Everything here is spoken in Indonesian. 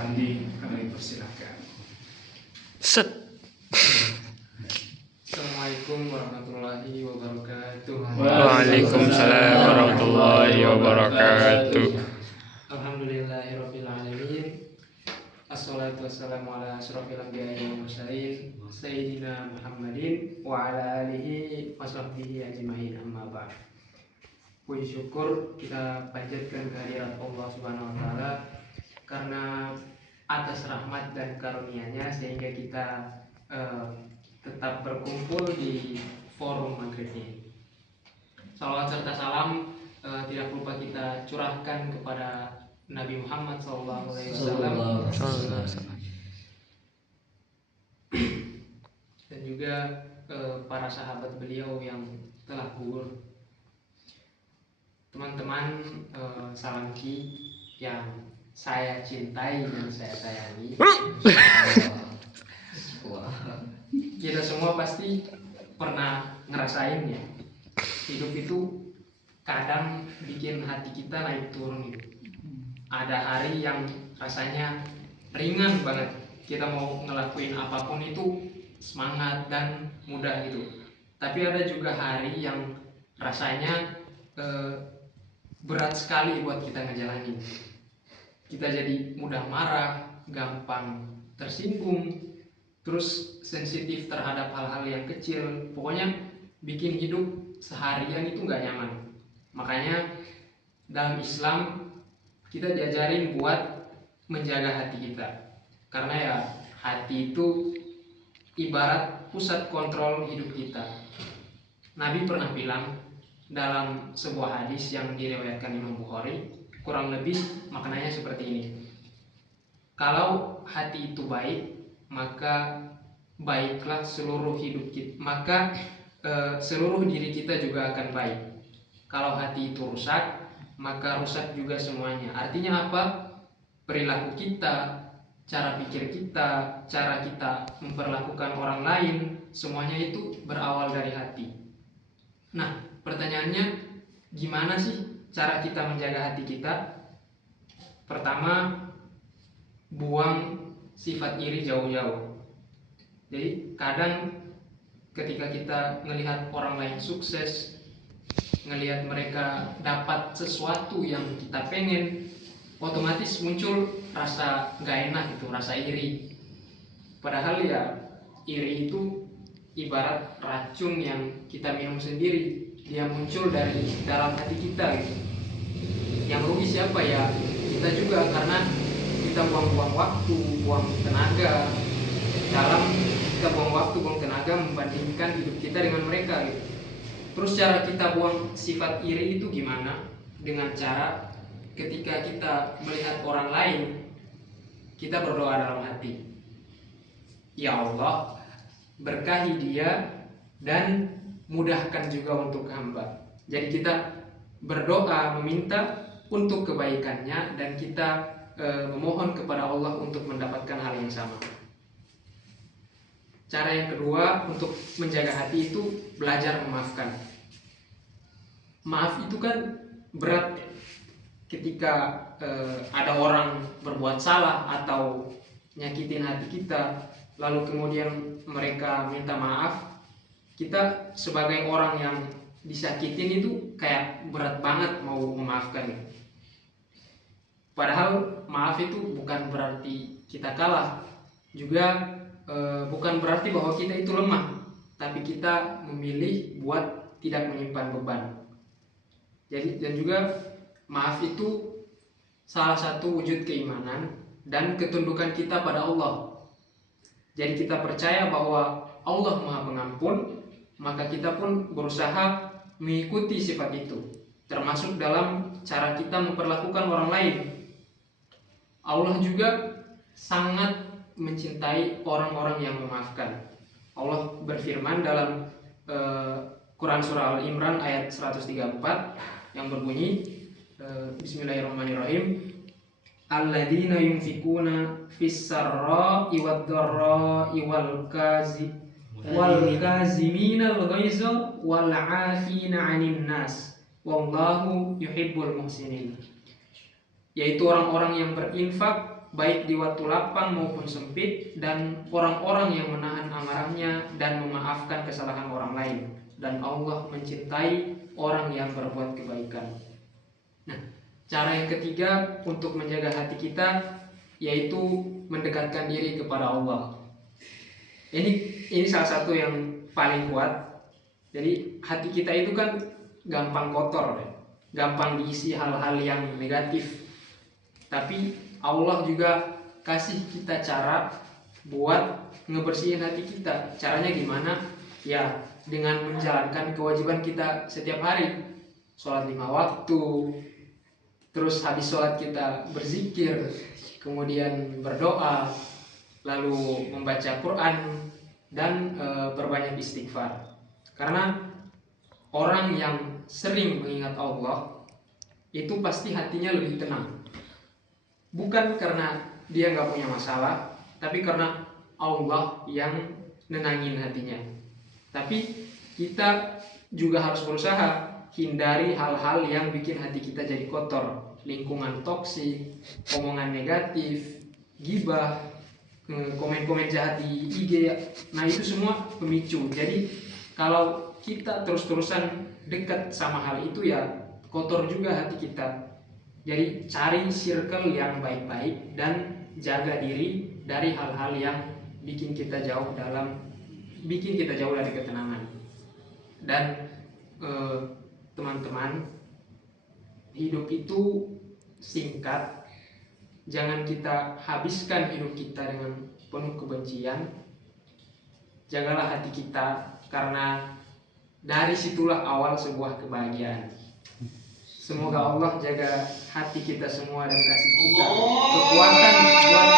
Pandi, kami persilahkan. Set. Assalamualaikum warahmatullahi wabarakatuh. Waalaikumsalam warahmatullahi wabarakatuh. Alhamdulillahirabbil alamin. Assalatu wassalamu ala asyrofil anbiya'i wal mursalin sayyidina Muhammadin wa ala alihi washabbihi ajmain, amma ba'd. Puji syukur kita panjatkan kehadirat Allah Subhanahu wa taala karena atas rahmat dan karunia-Nya sehingga kita tetap berkumpul di forum maghrib ini. Salawat serta salam tidak lupa kita curahkan kepada Nabi Muhammad SAW dan juga para sahabat beliau yang telah gugur. Teman-teman Salamki yang saya cintai dan saya sayangi, kita semua pasti pernah ngerasain ya, hidup itu kadang bikin hati kita naik turun gitu. Ada hari yang rasanya ringan banget, kita mau ngelakuin apapun itu semangat dan mudah gitu. Tapi ada juga hari yang rasanya berat sekali buat kita ngejalanin. Kita jadi mudah marah, gampang tersinggung, terus sensitif terhadap hal-hal yang kecil. Pokoknya bikin hidup seharian itu gak nyaman. Makanya dalam Islam kita diajarin buat menjaga hati kita. Karena ya hati itu ibarat pusat kontrol hidup kita. Nabi pernah bilang dalam sebuah hadis yang diriwayatkan Imam Bukhari, kurang lebih maknanya seperti ini. Kalau hati itu baik, maka baiklah seluruh hidup kita, maka seluruh diri kita juga akan baik. Kalau hati itu rusak, maka rusak juga semuanya. Artinya apa? Perilaku kita, cara pikir kita, cara kita memperlakukan orang lain, semuanya itu berawal dari hati. Nah, pertanyaannya, gimana sih cara kita menjaga hati kita? Pertama, buang sifat iri jauh-jauh. Jadi kadang ketika kita melihat orang lain sukses, ngelihat mereka dapat sesuatu yang kita pengen, otomatis muncul rasa gak enak gitu, rasa iri. Padahal ya iri itu ibarat racun yang kita minum sendiri, dia muncul dari dalam hati kita gitu. Yang rugi siapa ya? Kita juga, karena kita buang-buang waktu, buang tenaga dalam kita buang waktu, buang tenaga membandingkan hidup kita dengan mereka gitu. Terus cara kita buang sifat iri itu gimana? Dengan cara ketika kita melihat orang lain, kita berdoa dalam hati, ya Allah, berkahi dia dan mudahkan juga untuk hamba. Jadi kita berdoa meminta untuk kebaikannya dan kita memohon kepada Allah untuk mendapatkan hal yang sama. Cara yang kedua untuk menjaga hati itu belajar memaafkan. Maaf itu kan berat. Ketika ada orang berbuat salah atau nyakitin hati kita, lalu kemudian mereka minta maaf, kita sebagai orang yang disakitin itu kayak berat banget mau memaafkan. Padahal maaf itu bukan berarti kita kalah, juga bukan berarti bahwa kita itu lemah, tapi kita memilih buat tidak menyimpan beban. Jadi dan juga maaf itu salah satu wujud keimanan dan ketundukan kita pada Allah. Jadi kita percaya bahwa Allah Maha Pengampun, maka kita pun berusaha mengikuti sifat itu, termasuk dalam cara kita memperlakukan orang lain. Allah juga sangat mencintai orang-orang yang memaafkan. Allah berfirman dalam Quran surah Al-Imran ayat 134 yang berbunyi, Bismillahirrahmanirrahim, alladzina yunfikuna fis-sarra'i wad-dharra'i wal kaziminal ghaiza wal 'afina 'anil nas wallahu yuhibbul muhsinin. Yaitu orang-orang yang berinfak baik di waktu lapang maupun sempit, dan orang-orang yang menahan amarahnya dan memaafkan kesalahan orang lain. Dan Allah mencintai orang yang berbuat kebaikan. Nah, cara yang ketiga untuk menjaga hati kita yaitu mendekatkan diri kepada Allah. Ini salah satu yang paling kuat. Jadi hati kita itu kan gampang kotor, gampang diisi hal-hal yang negatif. Tapi Allah juga kasih kita cara buat ngebersihin hati kita. Caranya gimana? Ya, dengan menjalankan kewajiban kita setiap hari. Sholat 5 waktu, terus habis sholat kita berzikir, kemudian berdoa, lalu membaca Quran, dan berbanyak istighfar. Karena orang yang sering mengingat Allah itu pasti hatinya lebih tenang. Bukan karena dia nggak punya masalah, tapi karena Allah yang nenangin hatinya. Tapi kita juga harus berusaha hindari hal-hal yang bikin hati kita jadi kotor. Lingkungan toksik, omongan negatif, gibah, komen-komen jahat di IG. Nah, itu semua pemicu. Jadi kalau kita terus-terusan dekat sama hal itu, ya kotor juga hati kita. Jadi cari circle yang baik-baik dan jaga diri dari hal-hal yang bikin kita jauh dari ketenangan. Dan teman-teman, hidup itu singkat. Jangan kita habiskan hidup kita dengan penuh kebencian. Jagalah hati kita, karena dari situlah awal sebuah kebahagiaan. Semoga Allah jaga hati kita semua dan kasih kita kekuatan buat